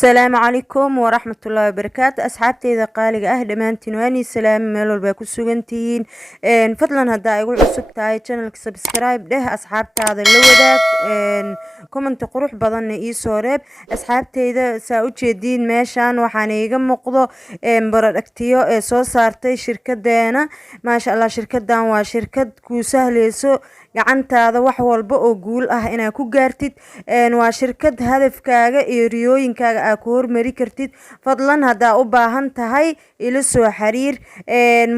السلام عليكم ورحمة الله وبركاته. أصحابتي إذا قالي دمانتين واني سلام ميلول باكو سوغنتين فضلا هدا ايقول عصب تاي channel سبسكرايب ده أصحابتي هذا اللودات كومنت قروح بضن إيسو ريب. أصحابتي إذا ساوتشي دين ماشان وحاني يقم مقضو برادكتيو سو سارتي شركة دانا ما شاء الله. شركة دان وشركة كو سهليسو gacantaada wax walba oo guul ah inaa ku gaartid waa shirkad hadafkaaga iyo riyooyinkaaga aad ku hormari kartid. fadlan hadaa u baahan tahay ila soo xiriir.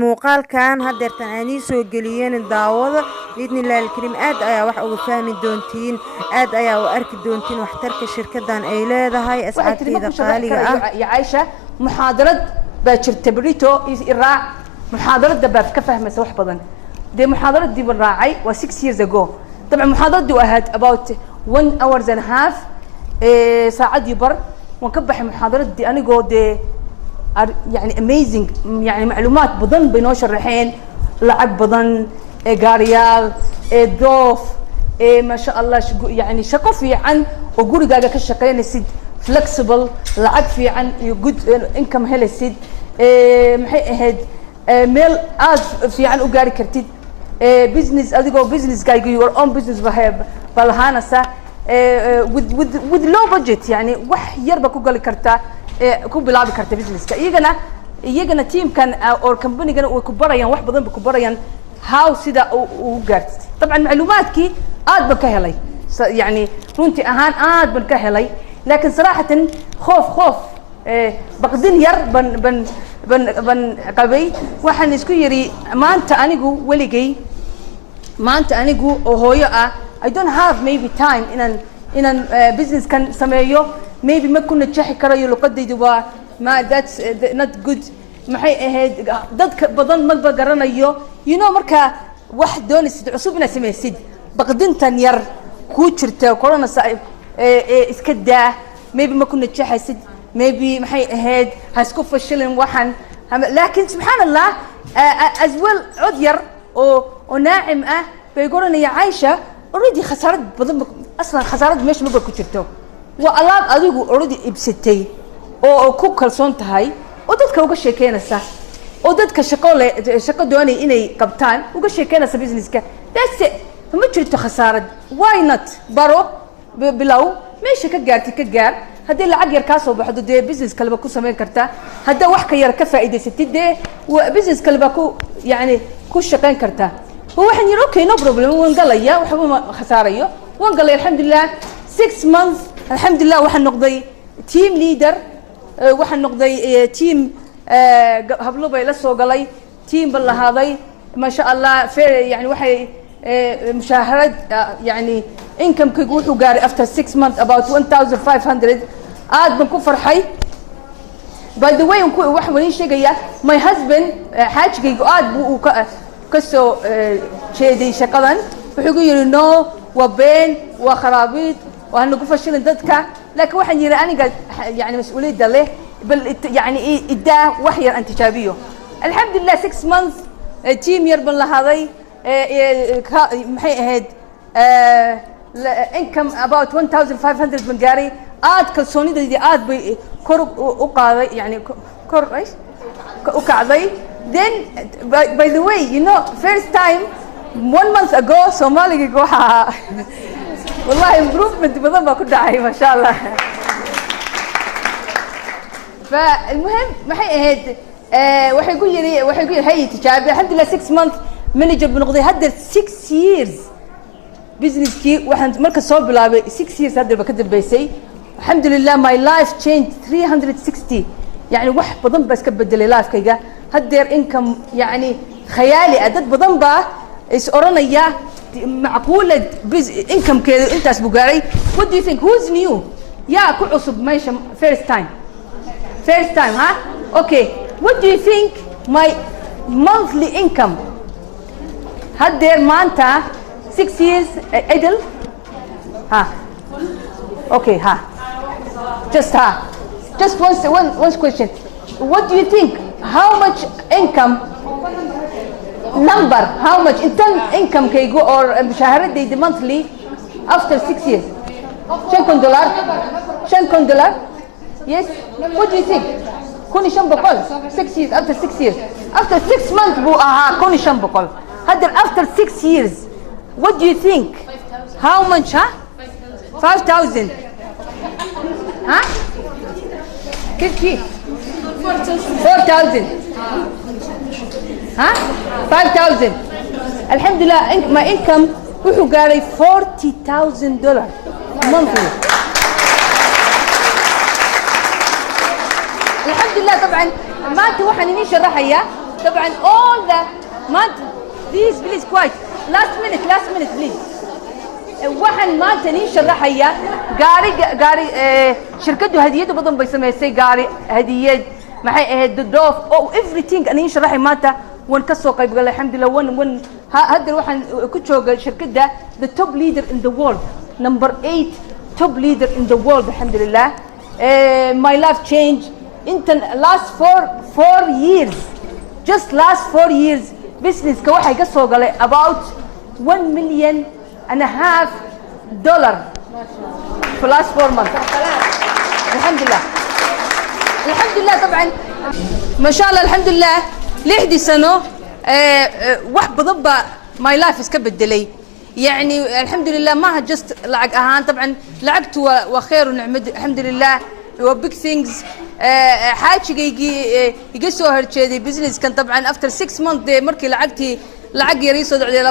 muuqaalkan hadeertan aan soo geliyeen daawada biidnillaahi alkariim aad ayaa wax uga fahmi doontiin, aad ayaa u arki doontiin waxtarka shirkadan ay leedahay. asxaabtayda qaaliga ah يا عائشة محاضرة باكر بريتو الراع محاضرة باب كفهمة wax badan دي محاضرة دي بالراعي و 6 years ago. طبعا محاضرة دي وهاد about 1 hours and a half ساعة يبر ونكبح محاضرة دي أنا جو دي يعني amazing يعني معلومات بضن بينوش الرحين لعب بضن قاريال ضوف ما شاء الله يعني شقو في عن وقولي قاعدة كشقين السيد flexible لعب في عن good income هلا السيد محي هاد ميل في عن وقاري كرتيد business أديكو business guy your own business بالهانسة with low budget يعني وح يربا كوجل كرتا كوبلاب كرتا business يجنا team كان or company كان وكبريان واحد بدن بكبريان how سيدا وقارت. طبعا معلومات كي بكهلي يعني رونتي أهان بكهلي لكن صراحة خوف بقدين ير بن قبي waxaan isku yiri maanta anigu waligay maanta anigu oo hooyo ah I don't have maybe time inaan business kan sameeyo maybe ma kuna jaxi karayo luqadaydu waa ma that's not good maxay ahayd dadka badan ma garanayo you know marka wax doonaysid cusub inaad sameysid baqdintan yar ku jirta corona iska daa maybe ma kuna jaxaysid maybe maxay ahayd ha isku fashilin waxan لكن سبحان الله as well عذير أو ناعم بيقولون يا عايشة already خسارات بضم أصلاً خسارات مش مبغى كتيرتو والله أديكو already إبستي أو كوكل صنت هاي ودتك وقش شيء نسا ودتك شقة دواني إني قبطان وقش شيء نسا business كا that's it فما تشرتو خسارة why not برو بلاو ماشي كجار هدي العق يركاسو بحدود دي بيزنس كلبكو سمين كرتا هدا وحكا يركفا إيدي ستي دي وبيزنس كلبكو يعني كو شقين كرتا هو وحن يروكي نو بروبلم ونقال ليا وحبو خساريو ونقال لي الحمد لله 6 months الحمد لله وحن نقضي تيم ليدر وحن نقضي تيم هبلو بيلسو قالي تيم بالله هذي ما شاء الله في يعني وحي مشاهرة يعني income كيقول وقاري after 6 months about 1,500 بنكون فرحي by the way ونكون واحد ولين شيء جاية my husband حاج جاي بو كسو شيء دي شكلًا بحكوا يقولوا وبين وخرابيط وهنقول فشلنا ضدك لكن واحد يرى أنا قد يعني مسؤولية دله يعني إداه وحي أنت شابيه الحمد لله 6 months team يربن لهذي محي هاد income about 1,500 من قاري كالسوني دي كور وقاضي يعني كور إيش وقاضي then by the way you know first time 1 month ago Somali جوها والله improvement بدن بكون داعي ما شاء الله. فالمهم محي هاد وحيقول هي تجارب الحمد لله 6 months manager بنقضي هذا 6 years business كي وحنا مركز صوب بلابي 6 years هذا بكتب بيسي الحمد لله my life changed 360 يعني واحد بضم بس كبدل لايف كيجا هدير income يعني خيالي عدد بضم بقى إسأرنا إياه معقولة income كده أنت أسبوعي what do you think who's new يا كل عصب ماشي first time ها okay what do you think my monthly income هدير مانتا 6 years idle ها okay ها just one question what do you think how much income number how much income can go or مشاهرة دي monthly after 6 years $5 Yes. What do you think? كوني شن بقول 6 years after 6 years after 6 months بو كوني شن بقول هذا after 6 years what do you think how much 5000 كيف 4000 5000 الحمد لله ما income وحو قاري $40,000 monthly الحمد لله. طبعا ما انت waxaan idin sharaxaya طبعا all the ما please quiet last minute please waxaan maanta idin sharaxaya gaari shirkadu hadiyado badan bay sameysay gaari hadiyad maxay ahayd doof oo everything aan idin sharaxay maanta wan ka soo qayb galay alxamdulillah wan hadda waxaan ku joogaa shirkada the top leader in the world number 8 top leader in the world alxamdulillah. My life changed in the last 4 years just last 4 years business ka waxay ka soo galay about $1.5 million for last 4 months alxamdulillah طبعا ما شاء الله الحمدلله لحدي سنه wax badan ba my life iska bedelay يعني الحمد لله ما just lacag ahaan طبعا lacagtu waa khayr u nicmad alxamdulillah waa big things xaajigaygi iga soo horjeeday business kan طبعا after 6 months markii lacag yar ii soo dhacday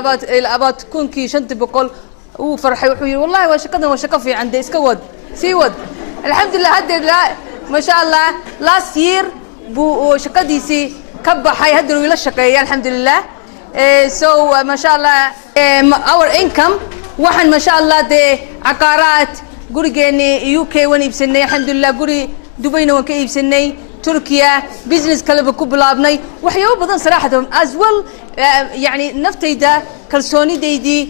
labaad kunkii 500 uu farxay wuxuu yiri wallahi waa shaqadan waa shaqo fiican de iska wad sii wad alxamdulillah hadda ما شاء الله last year buu shaqadiisii ka baxay hadda uu la shaqeeyay alxamdulillah. So ما شاء الله our income waxaan ما شاء الله de caqaaraat gurigeeni UK waan iibsanay alxamdulillah guri Dubayna waan ka iibsanay Turkiya business kale ba ku bilaabnay waxyaabo badan صراحة as well يعني naftayda kalsoonideydii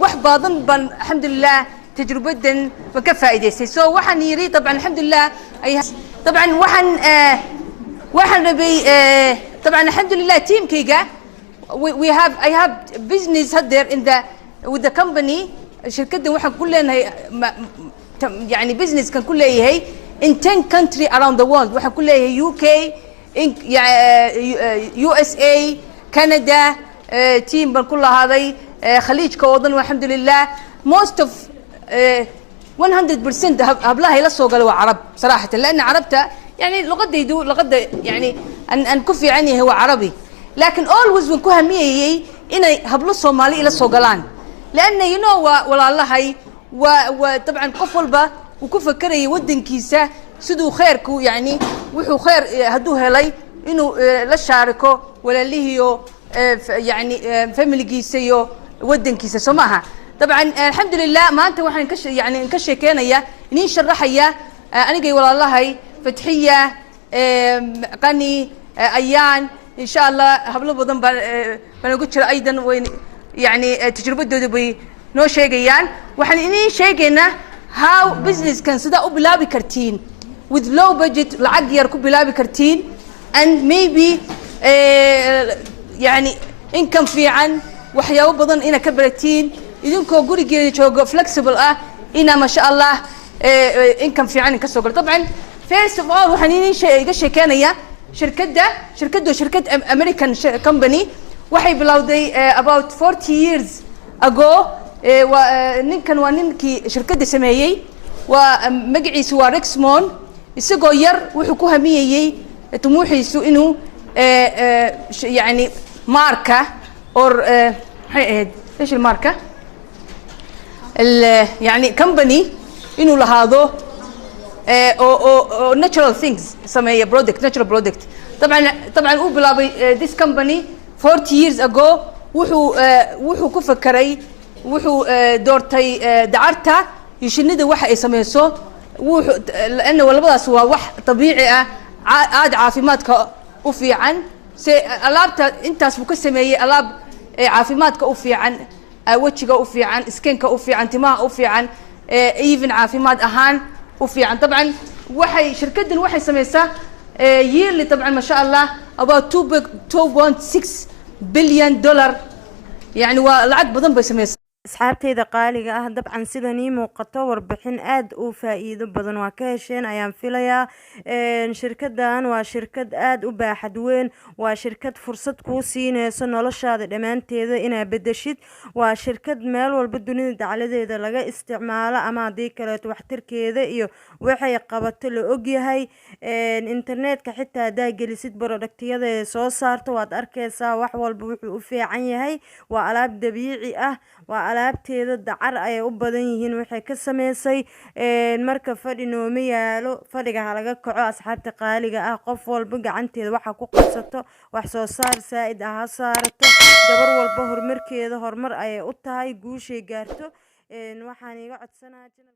wax badan ban alxamdulillah تجربتن وكفائدتي سو waxaan yiri طبعا الحمد لله طبعا waxaan rabay طبعا الحمد لله teamkayga I have business there in the with the company shirkaddan waxaan ku leenahay يعني business kan ku leeyahay in 10 country around the world waxaan ku leeyahay UK USA Canada team ban ku lahaaday khaliijka wadan alxamdulillah most of 100% هبلها لا سوق له عرب صراحة لأن عربته يعني لغة يعني أن كفي عني هو عربي لكن always ونكوها مية إن هبلو الصومالي إلى سوقلان لأن ولا الله هاي وطبعا قفل با وكفى كري يودن كيسة سدو خيركو يعني وحو خير هدوها لي إنه لا شاركو ولا ليهيو يعني فاميلي كيسيو ودن كيسة سماها طبعا الحمد لله ما انت waxaan ka يعني ka sheekeynaya inii sharaxaya aniga walaalahay fatxiya qani ayaan insha Allah hablo badan baan ugu jira aydan weyn yani tajribadooda bay noo sheegayaan waxaan inii sheegaynaa how business kan sida u bilaabi kartiin with low budget lacag yar ku bilaabi kartiin and maybe yani income fiican waxyaabo badan ina ka baratiin idinkoo gurigeeda joogo flexible ina ma sha Allah income fiican ka soo gal طبعا first of all waxaan iga sheekeynaya shirkad American company waxay bilowday about 40 years ago ninkan waa ninkii shirkadda sameeyay waa magaciisu waa Rexmond isagoo yar wuxuu ku hamiyay tumuuxiisu inuu يعني marka or maxay ahayd ايش الماركه يعني company إنه لهذا أو natural things سميه natural product طبعا هو بلابي this company 40 years ago وحو كفكري وحو دورتي دعرتها يشنده waxa ay sameeyso لأنه walbadaas waa wax طبيعي aad caafimaadka u fiican alaabta intaas buu ka sameeyay alaab caafimaadka u fiican wajiga u fiican skinka u fiican timaha u fiican even caafimaad ahaan u fiican طبعا waxay shirkaddan waxay sameeysaa yearly طبعا ما شاء الله about 2.6 billion dollar يعني waa lacag badan bay sameeysaa asxaabteyda qaaliga ah dabcan sidan ii muuqato warbixin aad u faa'iido badan waa ka hesheen ayaan filayaa. Shirkadan waa shirkad aad u baaxad weyn, waa shirkad fursad kuu siineyso noloshaada dhammaanteeda inaad bedeshid, waa shirkad meel walba dunida dacaladeeda laga isticmaalo ama haddii kaleeto waxtarkeeda iyo waxay qabato la ogyahay. Internetka xitaa haddaa gelisid productyada ee soo saarto waad arkeysaa wax walba wuxuu u fiican yahay, waa alaab dabiici ah, waa alaabteeda dacar ayay u badan yihiin waxay ka sameysay. Marka fadhi nooma yaalo, fadhiga ha laga kaco asxaabta qaaliga ah, qof walba gacanteeda waxa ku qabsato wax soo saar saa'id ah ha saarato, gabar walba horumarkeeda horumar ayay u tahay, guushay gaarto. Waxaan iga codsanayaa